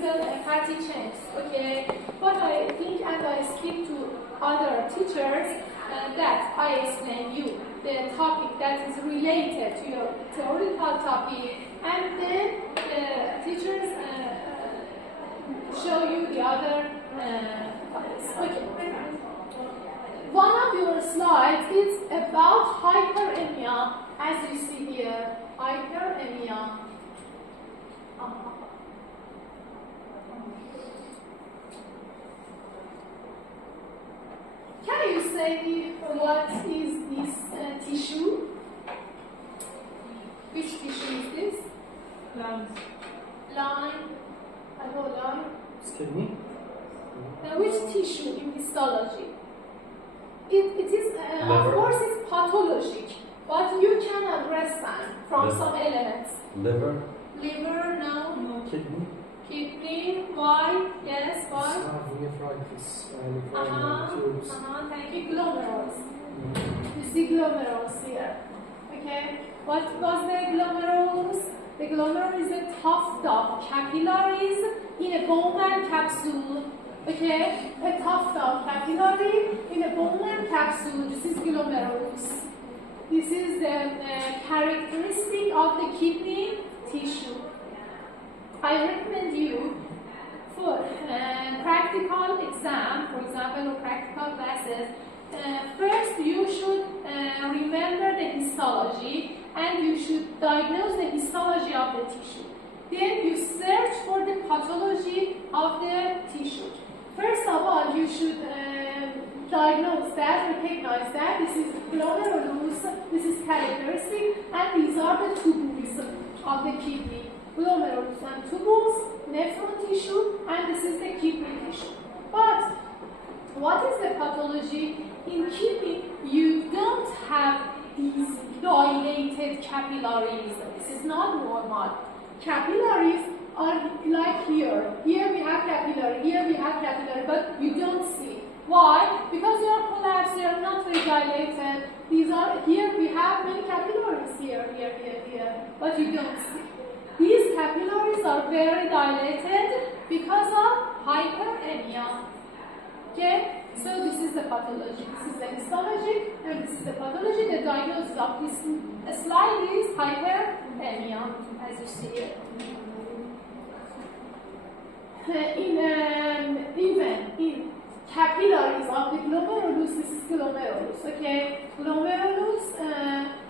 single fatty chains, okay? But I think, and I speak to other teachers, that I explain you the topic that is related to your theoretical topic, and then the teachers show you the other topics. Okay. One of your slides is about hyperemia, as you see here. Hyperemia. Can you say me what is this tissue? Which tissue is this? Lungs. Lung. I know lung. Kidney? Which tissue in histology? It is, of course, it's pathologic, but you can understand from some elements. Liver? Liver, no. Kidney? Kidney, why? Yes, why? Nephritis. Thank you. Glomerulus. You see glomerulus here. Okay. What was the glomerulus? The glomerulus is a tuft of capillaries in a bone capsule. Okay, a tuft of capillary in a bone capsule. This is glomerulus. This is the characteristic of the kidney tissue. I recommend you for practical exam, for example, or practical classes. First, you should remember the histology, and you should diagnose the histology of the tissue. Then you search for the pathology of the tissue. First of all, you should diagnose that, recognize that this is glomerulus, this is characteristic, and these are the tubules of the kidney. Glomerulus and tubules, nephron tissue, and this is the kidney tissue. But what is the pathology? In kidney, you don't have these dilated capillaries. This is not normal. Capillaries are like here. Here we have capillary, here we have capillary, but you don't see. Why? Because they are collapsed, they are not very dilated. These are, here we have many capillaries, here, but you don't see. These capillaries are very dilated because of hyperemia. Okay? So this is the pathology. This is the histology, and this is the pathology. The diagnosis of this slide is hyperemia, as you see here. Even in capillaries of the glomerulus, this is glomerulus, okay? Glomerulus,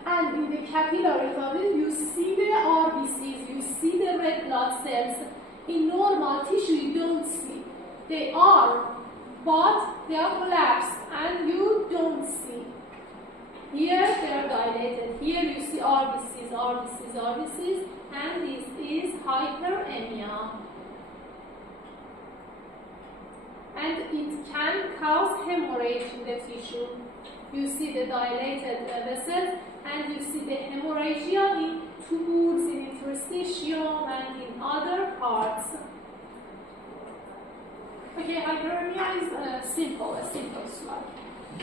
and in the capillaries of it, you see the RBCs, you see the red blood cells. In normal tissue, you don't see. They are, but they are collapsed, and you don't see. Here, they are dilated. Here, you see RBCs, and this is hyperemia. And it can cause hemorrhage in the tissue. You see the dilated vessels, and you see the hemorrhagia in tubules, in interstitium, and in other parts. Okay, hyperemia is a simple slide.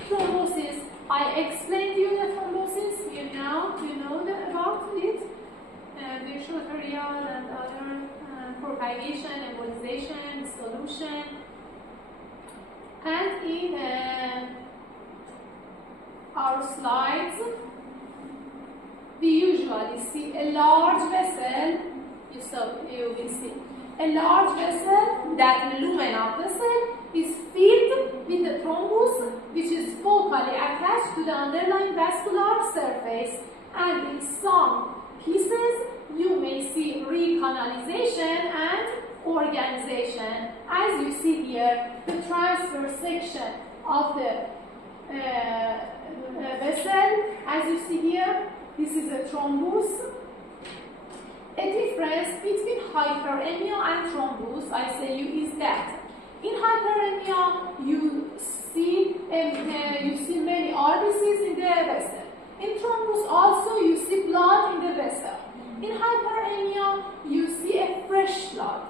Thrombosis. I explained you the thrombosis. You know about it. Visual period and other propagation, embolization, dissolution. And in our slides, we usually see a large vessel. You will see a large vessel, that lumen of vessel, is filled with the thrombus, which is focally attached to the underlying vascular surface. And in some pieces, you may see recanalization and organization. As you see here, the transverse section of the vessel, as you see here, this is a thrombus. A difference between hyperemia and thrombus, I say you, is that in hyperemia you see many RBCs in the vessel. In thrombus also you see blood in the vessel. In hyperemia you see a fresh blood,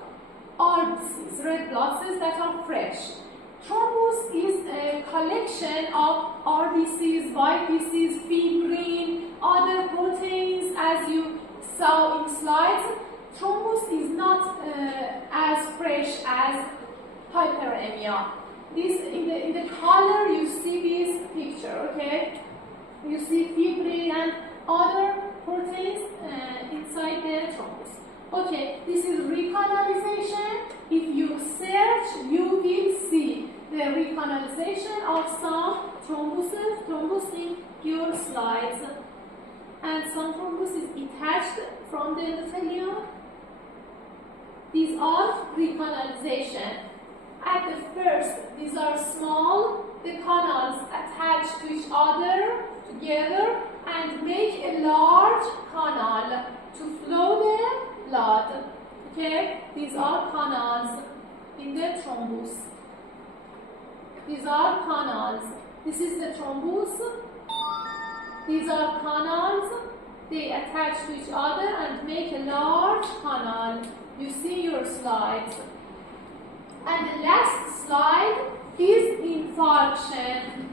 RBCs, red blood cells that are fresh. Thrombus is a collection of RBCs, YPCs, fibrin, other proteins, as you saw in slides. Thrombus is not as fresh hyperemia. This in the color you see this picture, okay? You see fibrin and other proteins inside the thrombus. Okay, this is recanalization. If you search, you will see the recanalization of some thrombus in your slides. And some thrombus is attached from the endothelium. These are recanalization. At the first, these are small. The canals attach to each other together and make a large canal to flow the blood. Okay, these are canals in the thrombus. These are canals. This is the thrombus. These are canals. They attach to each other and make a large canal. You see your slides. And the last slide is infarction.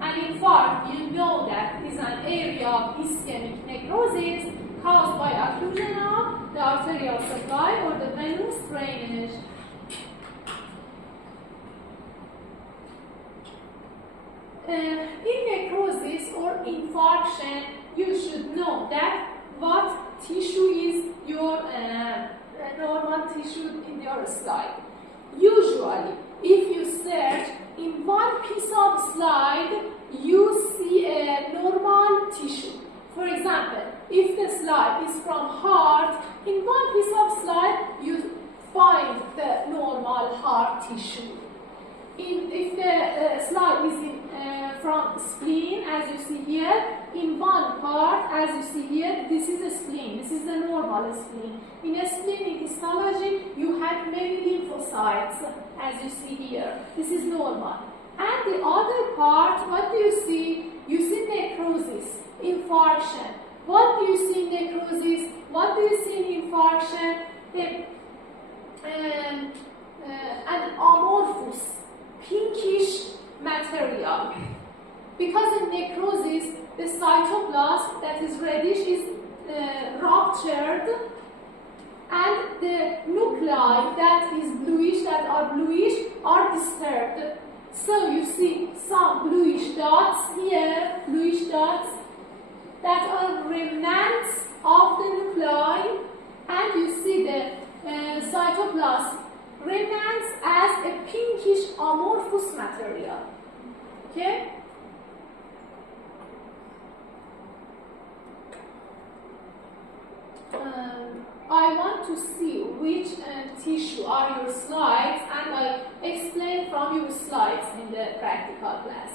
An infarct, you know that is an area of ischemic necrosis caused by occlusion of the arterial supply or the venous drainage. In necrosis or infarction, you should know that what tissue is your normal tissue in your slide. Usually, if you search in one piece of slide, you see a normal tissue. For example, if the slide is from heart, in one piece of slide, you find the normal heart tissue. If the slide is from spleen, as you see here, in one part, as you see here, this is a spleen. This is the normal spleen. In a spleen, in histology, you have many lymphocytes, as you see here. This is normal. And the other part, what do you see? You see necrosis, infarction. What do you see in necrosis? What do you see in infarction? An amorphous, pinkish material. Because in necrosis, the cytoplasm that is reddish is ruptured, and the nuclei that is bluish, that are bluish, are disturbed. So you see some bluish dots here, bluish dots that are remnants of the nuclei, and you see the cytoplasm remnants as a pinkish amorphous material. Okay? I want to see which tissue are your slides, and I explain from your slides in the practical class.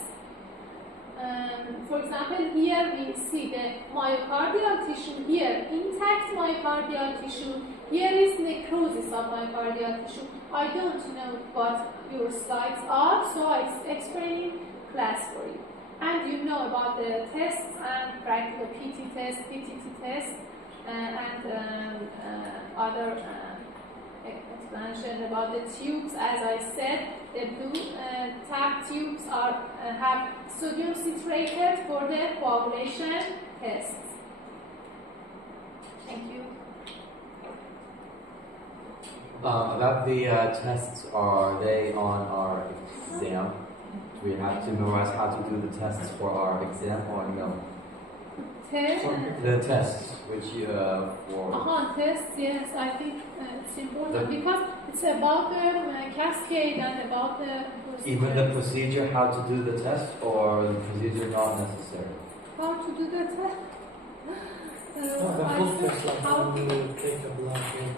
For example, here we see the myocardial tissue, here intact myocardial tissue, here is necrosis of myocardial tissue. I don't know what your slides are, so I explain in class for you. And you know about the tests and practical PT test, PTT test, and other explanation about the tubes. As I said, the blue tab tubes have sodium citrate for the coagulation tests. Thank you. About the tests, are they on our exam? Do we have to memorize how to do the tests for our exam or no? The tests, which for... tests, yes, I think it's important because it's about the cascade and about the... Even the procedure, how to do the test, or the procedure not necessary? How to do the test? The whole test, like how you take a blood.